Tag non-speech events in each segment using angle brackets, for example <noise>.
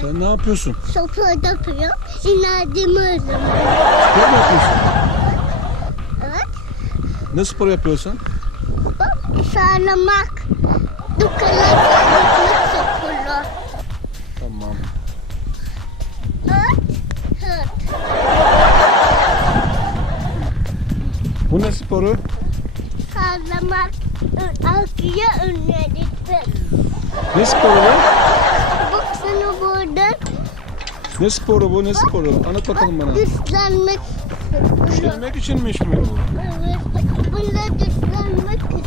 Sen ne yapıyorsun? Sopa takıyorum. İnadımı öldürüyorum. Spor mu yapıyorsun? Evet. Ne spor yapıyorsun? Evet. yapıyorsun? Sarlamak. Dukala Tamam. Evet. Evet. Bu ne sporu? Altıya önerdim. Ne sporu? Bak sana burada. Ne sporu bu? Ne bak, sporu? Anlat bakalım bak, bana. Düşlenmek. Düşlenmek için mi? Evet. Bunda düşlenmek için.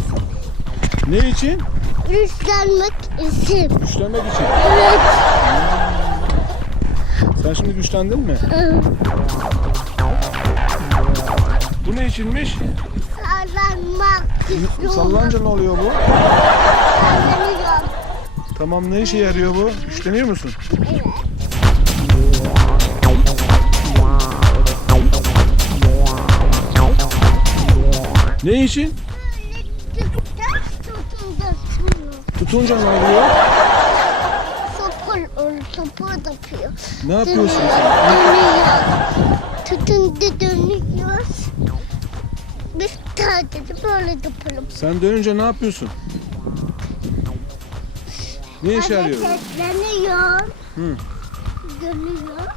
Ne için? Güçlenmek için. Güçlenmek için? Evet. Sen şimdi güçlendin mi? Evet. Bu ne içinmiş? sallanmak. Sallanca ne oluyor bu? Oluyor bu. Tamam ne işe yarıyor bu? İşlemiyor musun? Evet. Ne için? Tutunca ne oluyor? Sopur, sopur da Ne yapıyorsun? Dönüyor. Tutunca dönüyor bir tatil böyle yapalım. Sen dönünce ne yapıyorsun? Ne ben iş arıyorsun? Ben Hı. Dönüyor.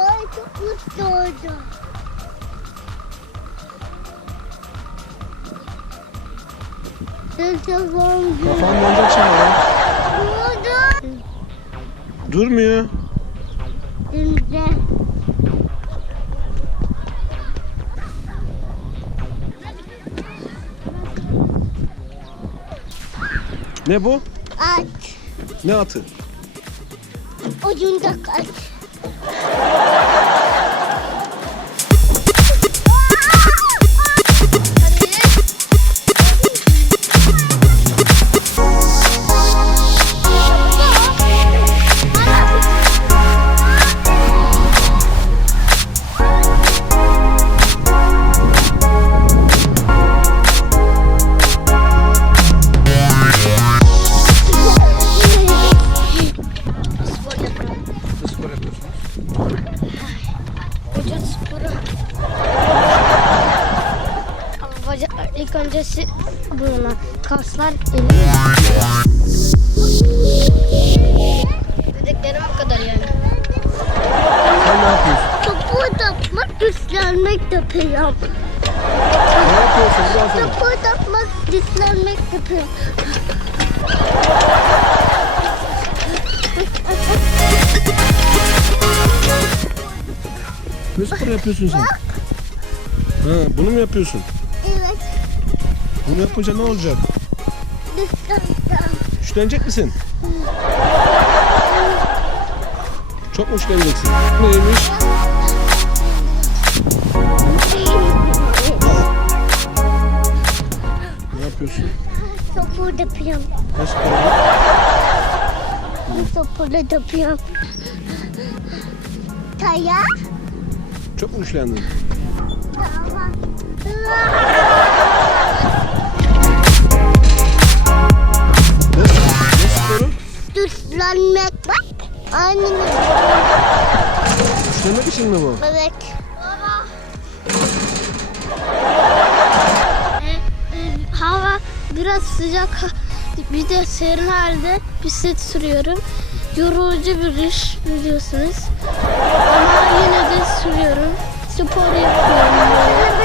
Ay çok mutlu oldum. Kafam boncuk çalıyor. Durmuyor. Durmuyor. Ne bu? At. Ne atı? Oyuncak at. <laughs> öncesi buna kaslar dediklerim o kadar yani sen ne yapıyorsun topu atmak güçlenmek de peyam ne yapıyorsun biraz sonra topu atmak güçlenmek de peyam Ne spor yapıyorsun sen? Bak. Ha, bunu mu yapıyorsun? Bunu yapınca ne olacak? Üşlenecek misin? <laughs> Çok mu üşleneceksin? Neymiş? <laughs> ne yapıyorsun? Sopor yapıyorum. Nasıl? <laughs> para? Sopor yapıyorum. Tayyar? Çok mu üşlendin? Dönmek <laughs> bak. Aynı. Kuş dönmek için mi bu? Evet. Hava biraz sıcak. Bir de serin halde bisiklet sürüyorum. Yorucu bir iş biliyorsunuz. Ama yine de sürüyorum. Spor yapıyorum. <laughs>